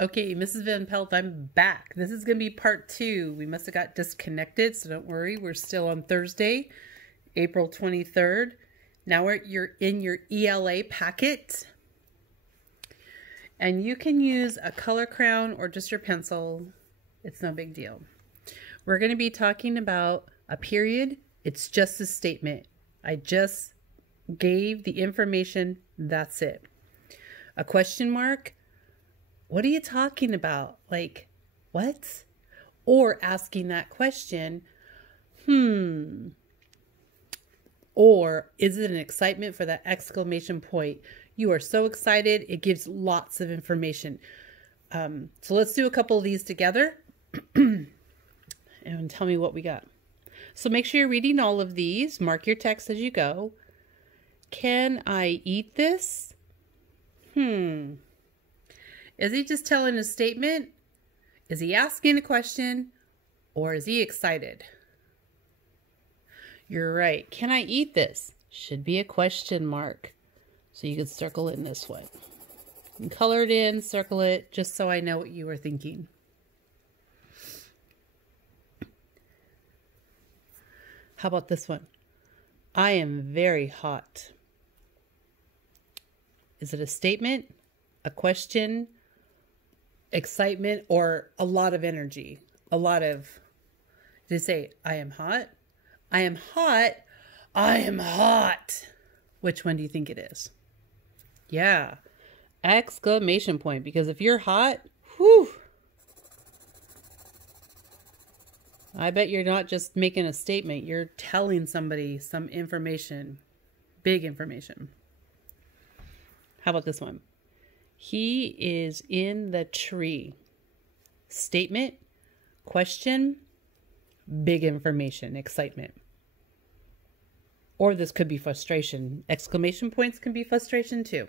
Okay, Mrs. Van Pelt, I'm back. This is going to be part 2. We must have got disconnected, so don't worry. We're still on Thursday, April 23rd. Now you're in your ELA packet. And you can use a color crayon or just your pencil. It's no big deal. We're going to be talking about a period. It's just a statement. I just gave the information. That's it. A question mark. What are you talking about? Like, what? Or asking that question, Or is it an excitement for that exclamation point? You are so excited. It gives lots of information. So let's do a couple of these together and tell me what we got. So make sure you're reading all of these. Mark your text as you go. Can I eat this? Is he just telling a statement? Is he asking a question? Or is he excited? You're right. Can I eat this? Should be a question mark. So you could circle it in this way. And color it in, circle it, just so I know what you were thinking. How about this one? I am very hot. Is it a statement, a question, excitement, or a lot of energy? A lot of, did it say, I am hot? I am hot. I am hot. Which one do you think it is? Yeah. Exclamation point. Because if you're hot, whew, I bet you're not just making a statement. You're telling somebody some information. Big information. How about this one? He is in the tree. Statement, question, big information, excitement. Or this could be frustration. Exclamation points can be frustration too.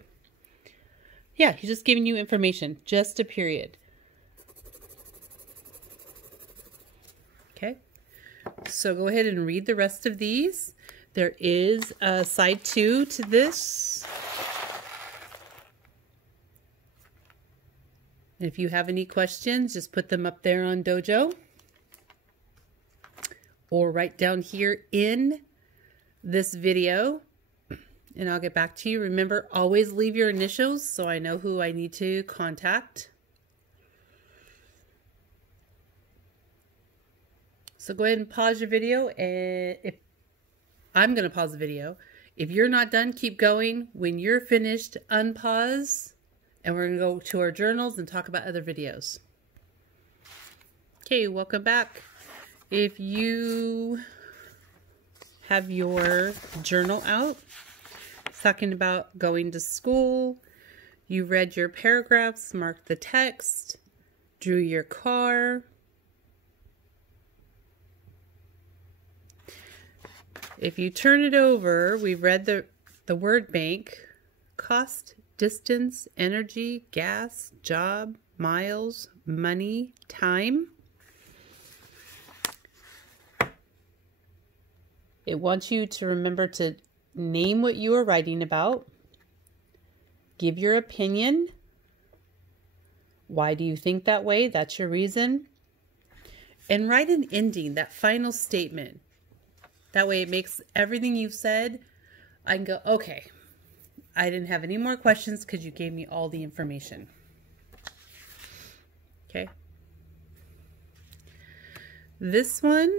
Yeah, he's just giving you information. Just a period. Okay. So go ahead and read the rest of these. There is a side 2 to this. If you have any questions, just put them up there on Dojo. Or right down here in this video. And I'll get back to you. Remember, always leave your initials so I know who I need to contact. So go ahead and pause your video. And if I'm going to pause the video. If you're not done, keep going. When you're finished, unpause. And we're going to go to our journals and talk about other videos. Okay, welcome back. If you have your journal out, it's talking about going to school, you read your paragraphs, marked the text, drew your car. If you turn it over, we read the word bank, cost, distance, energy, gas, job, miles, money, time. It wants you to remember to name what you are writing about. Give your opinion. Why do you think that way? That's your reason. And write an ending, that final statement. That way it makes everything you've said, I can go, okay, I didn't have any more questions because you gave me all the information. Okay. This one,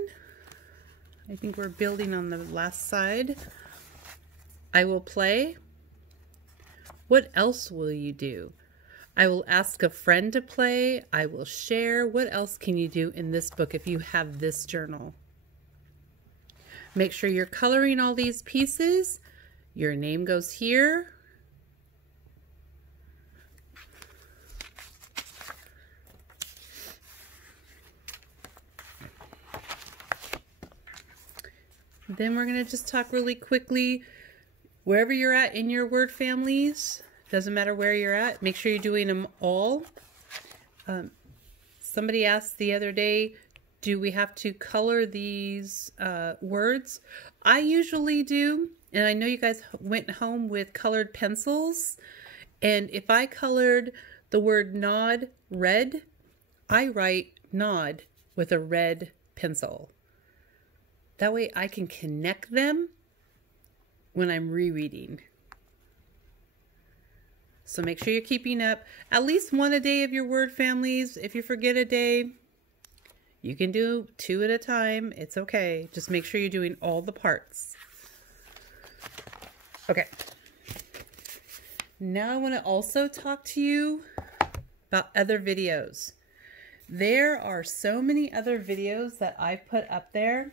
I think we're building on the last side. I will play. What else will you do? I will ask a friend to play. I will share. What else can you do in this book if you have this journal? Make sure you're coloring all these pieces. Your name goes here. Then we're going to just talk really quickly. Wherever you're at in your word families, doesn't matter where you're at, make sure you're doing them all. Somebody asked the other day, do we have to color these words? I usually do. And I know you guys went home with colored pencils. And if I colored the word nod red, I write nod with a red pencil. That way I can connect them when I'm rereading. So make sure you're keeping up at least one a day of your word families. If you forget a day, you can do 2 at a time. It's okay. Just make sure you're doing all the parts. Okay. Now I want to also talk to you about other videos. There are so many other videos that I've put up there.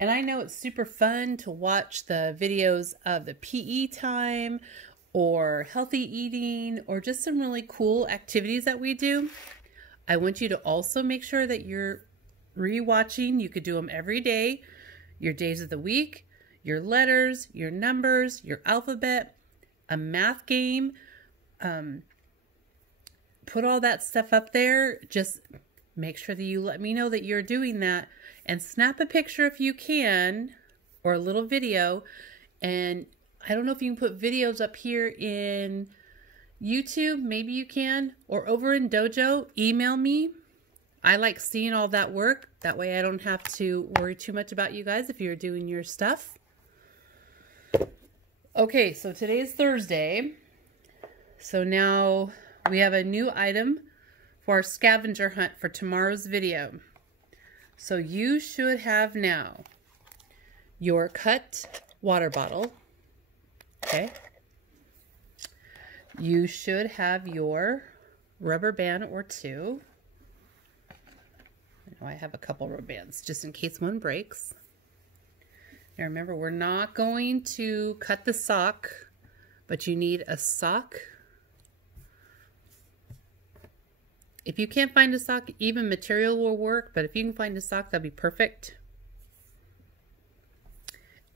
And I know it's super fun to watch the videos of the PE time or healthy eating or just some really cool activities that we do. I want you to also make sure that you're rewatching. You could do them every day, your days of the week, your letters, your numbers, your alphabet, a math game. Put all that stuff up there. Just make sure that you let me know that you're doing that, and snap a picture if you can, or a little video. And I don't know if you can put videos up here in YouTube. Maybe you can, or over in Dojo. Email me. I like seeing all that work. That way I don't have to worry too much about you guys if you're doing your stuff. Okay, so today's Thursday. So now we have a new item for our scavenger hunt for tomorrow's video. So you should have now your cut water bottle. Okay. You should have your rubber band or 2. I know I have a couple rubber bands just in case one breaks. Now remember, we're not going to cut the sock, but you need a sock. If you can't find a sock, even material will work, but if you can find a sock, that'd be perfect.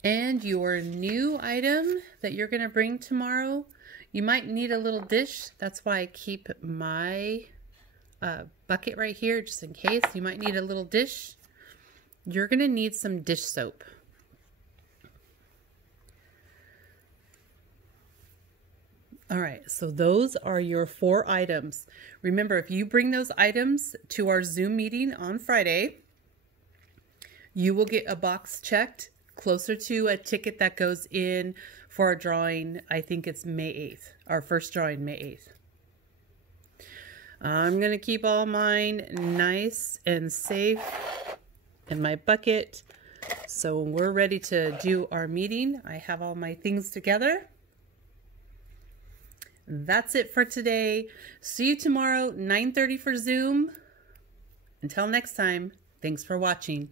And your new item that you're going to bring tomorrow, you might need a little dish. That's why I keep my bucket right here, just in case. You might need a little dish. You're going to need some dish soap. All right, so those are your 4 items. Remember, if you bring those items to our Zoom meeting on Friday, you will get a box checked closer to a ticket that goes in for our drawing. I think it's May 8th, our first drawing, May 8th. I'm going to keep all mine nice and safe in my bucket. So when we're ready to do our meeting, I have all my things together. That's it for today. See you tomorrow, 9:30 for Zoom. Until next time, thanks for watching.